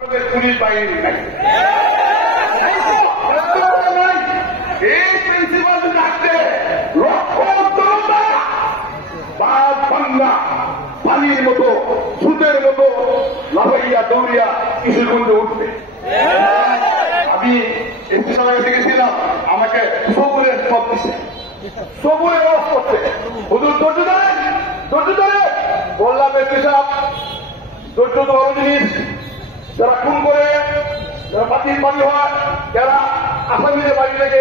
Police বাহিনী নাই, এই প্রিন্সিপাল থাকতে লক্ষ পানির মতো সুদের মতো লাফাইয়া দৌড়িয়া কিশোরগঞ্জে উঠবে। আমি এসপি সাহেব দেখেছিলাম, আমাকে সবুরের পথ দিচ্ছে, সবুরের অফ করছে, হুজুর ধৈর্য ধরেন, ধৈর্য ধরে বললাম এসপি সাহেব ধৈর্য তো বড় জিনিস, যারা খুন করে, যারা পাতিল পানি হয়, যারা আসামিদের বাড়ি থেকে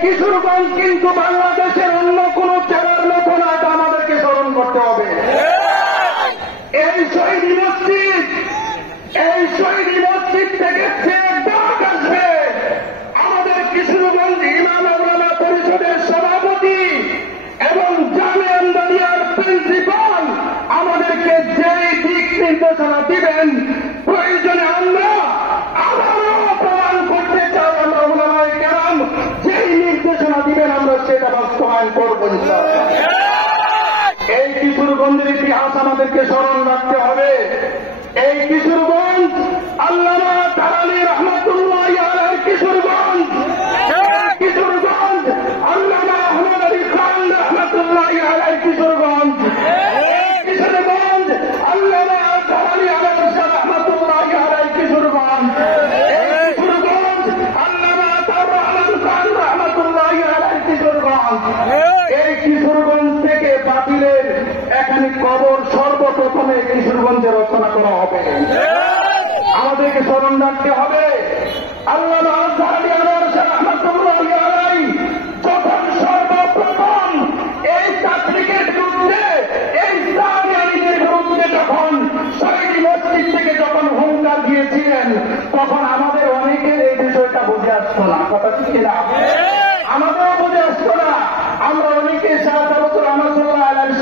কিশোরগঞ্জ কিন্তু বাংলাদেশের অন্য কোন জেলার মতো না, এটা আমাদেরকে স্মরণ করতে হবে। এই শহীদ মসজিদ থেকে ডাক আসবে আমাদের কিশোরগঞ্জ ইমাম ওলামা পরিষদের সভাপতি এবং জামে আমদানিয়ার প্রিন্সিপাল আমাদেরকে যেই দিক নির্দেশনা দিবেন, প্রয়োজনে আমরা আবারও প্রমাণ করতে চাই আমরা ওলামায়ে কেরাম যেই নির্দেশনা দিবেন আমরা সেটা বাস্তবায়ন করব ইনশাআল্লাহ। এই কিশোরগঞ্জের ইতিহাস আমাদেরকে স্মরণ রাখতে হবে। এই কিশোরগঞ্জ আল্লামা তারালি রহমতুল্লাহি আলাইহির কিশোরগঞ্জ, কিশোরগঞ্জ আল্লামা আহমদ আলী খান রহমতুল্লাহি আলাইহির কিশোরগঞ্জ, কিশোরগঞ্জ আল্লামা তারালি আলাইহির রহমতুল্লাহি আলাইহির কিশোরগঞ্জ, কিশোরগঞ্জ আল্লামা তারালি খান রহমতুল্লাহি আলাইহির কিশোরগঞ্জ। এই কিশোরগঞ্জ থেকে বাতিলের এখানে কবর সর্বপ্রথমে কিশোরগঞ্জে রচনা করা হবে। আমাদেরকে স্মরণ রাখতে হবে আল্লামা আজহারী আনোয়ার শাহ রহমাতুল্লাহি আলাইহি যখন সর্বপ্রথম এই তাবলীগের বিরুদ্ধে, এই ইসলামিয়ানদের বিরুদ্ধে যখন শহীদ মসজিদ থেকে যখন হুঙ্কার দিয়েছিলেন, তখন আমাদের অনেকের এই বিষয়টা বুঝে আসতো না, কথা ঠিক কিনা? আমাদেরও বুঝে আসতো না। আমরা অনেকে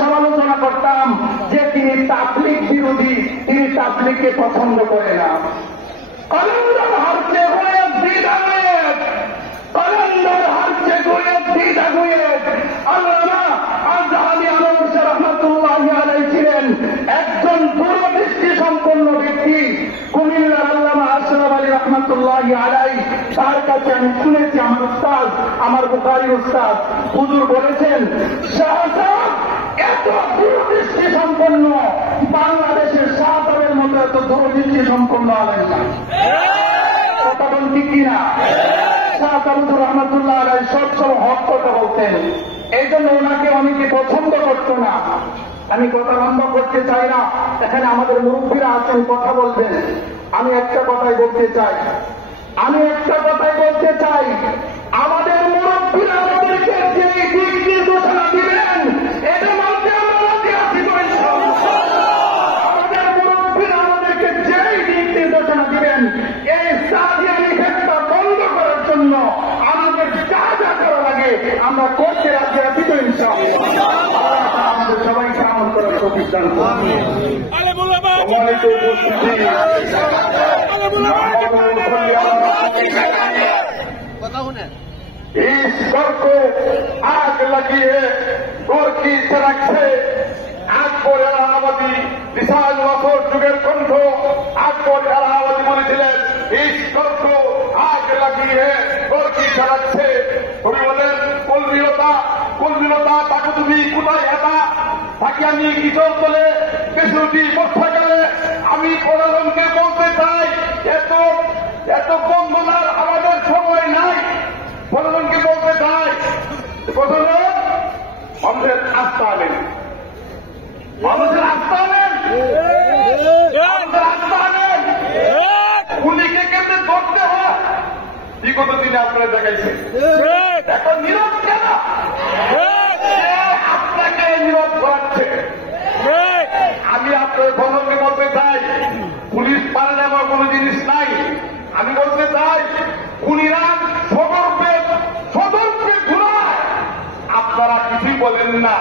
সমালোচনা করতাম যে তিনি তাবলীগ বিরোধী, তিনি তাবলীগকে পছন্দ করে না। কলন্দর হারছে গোয়েব দিদাগুয়েব, কলন্দর হারছে গোয়েব দিদাগুয়েব। আল্লামা আজহারী আনোয়ার শাহ রহমাতুল্লাহি আলাইহি ছিলেন একজন দূরদৃষ্টি সম্পন্ন ব্যক্তি। কুমিল্লার আল্লামা আশরাফ আলী রহমাতুল্লাহি আলাইহি, তার কাছে আমি শুনেছি, আমার উস্তাদ, আমার বুখারী উস্তাদ হুজুর বলেছেন, শাহজাহান এত দূরদৃষ্টি সম্পন্ন, বাংলাদেশের শাহজাহানের মতো এত দূরদৃষ্টি সম্পন্ন আলেন না। কথা বল ঠিক কিনা? শাহজাহান রহমাতুল্লাহ আলাইহি সবসময় হক কথা বলতেন, এই জন্য ওনাকে অনেকে পছন্দ করত না। আমি কথা লম্বা করতে চাই না, এখানে আমাদের মুরব্বীরা আছেন, কথা বলবেন। আমি একটা কথাই বলতে চাই, আমাদের মুরব্বীরা আমাদেরকে যে দিক নির্দেশনা দিবেন এটা মানতে আমরা রাজি আছি। আমাদের মুরব্বীরা আমাদেরকে যেই দিক নির্দেশনা দিবেন, এই সাদিয়ানি ফেতনা বন্ধ করার জন্য আমাদের যা যা করা লাগে আমরা করতে রাজি আছি তো ইনশাআল্লাহ। আমাদের সবাইকে আমল করার তৌফিক দান করুন। সম্মানিত উপস্থিতি, इस घर को आग लगी है, गोर की सड़क से আকবর এলাহাবাদী বিশাল বছর যুগের কণ্ঠ আকবর এলাহাবাদী বলেছিলেন, इस घर को आग लगी है, गोर की सड़क से। উনি বলেন, কলমিলতা তাকে তুমি কোথায় হেতা তাকে আমি কিশোর তোলে বেসুটি বসা গেলে। আমি প্রধানকে বলতে চাই, এত বন্ধনার আমাদের সময় নাই। প্রধানকে বলতে চাই, প্রধান মানুষের আস্থা আনেন, খুনিকে কেমনে ধরতে হয় বিগত দিনে আপনারা দেখাইছেন। এখন নীরব কেন? আপনাকে নীরব করাচ্ছে। আমি আপনার প্রধানকে বলতে চাই, পুলিশ পারে না এমন কোন জিনিস নাই। আমি বলতে চাই, খুনিরা সদর্পে ঘুরায়, আপনারা কিছুই বলেন না।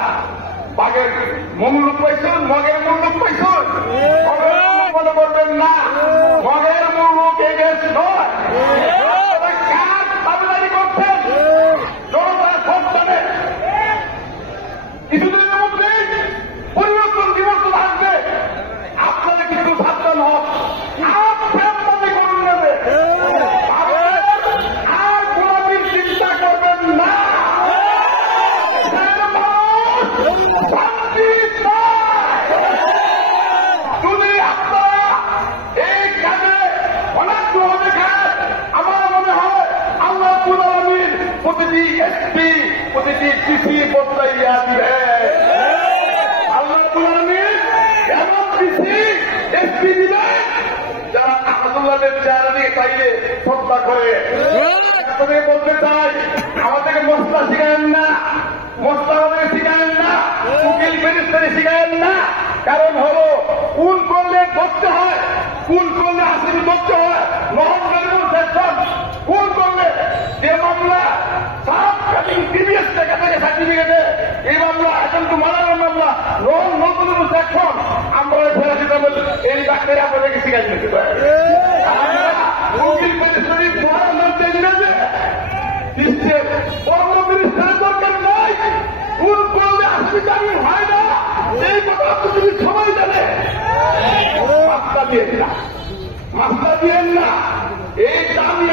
বাঘের মূল্য পাইছেন, মগের মূল্য পাইছেন, মনে করবেন না। মগের মূল্য এগেছ নয়, কাজ দাবিদারি করছেন জনতার সন্তানে। কিছুদিনের মধ্যেই পরিবর্তন আসবে, আপনারা কিছু সাবধান হন। পিসি বদলাইয়া দিবে। আল্লাহ এমন পিসি এসপি দিবে যারা আহমদুল্লাহের চেহারা দিয়ে চাইলে শ্রদ্ধা করে। আপনাদের বলতে চাই, আমাদেরকে মশলা শিখায়েন না, মশলা আমাদের শিখায়েন না, উকিল ব্যারিস্টারি শিখায়েন না। কারণ হলো খুন করলে ধরতে হয়, খুন করলে আসামি ধরতে হয়। খুন করলে যে মামলা সাপ কাটিং টিভিএস টাকা থেকে সার্টিফিকেটে, এই মামলা এখন তো মারানোর মামলা নতুন সেকশন আমরা ফেরাসিটামল এই ডাক্তার আপনাদেরকে শিখাই দিতে পারে। উকিল ব্যারিস্টারি মধ্যে দিলে দরকার নাই, খুন করলে আসামি জামিন হয় না, এই কথা যদি সবাই জানে। মাস্তা দিয়েন না, মাস্তা দিয়েন না, এই দামি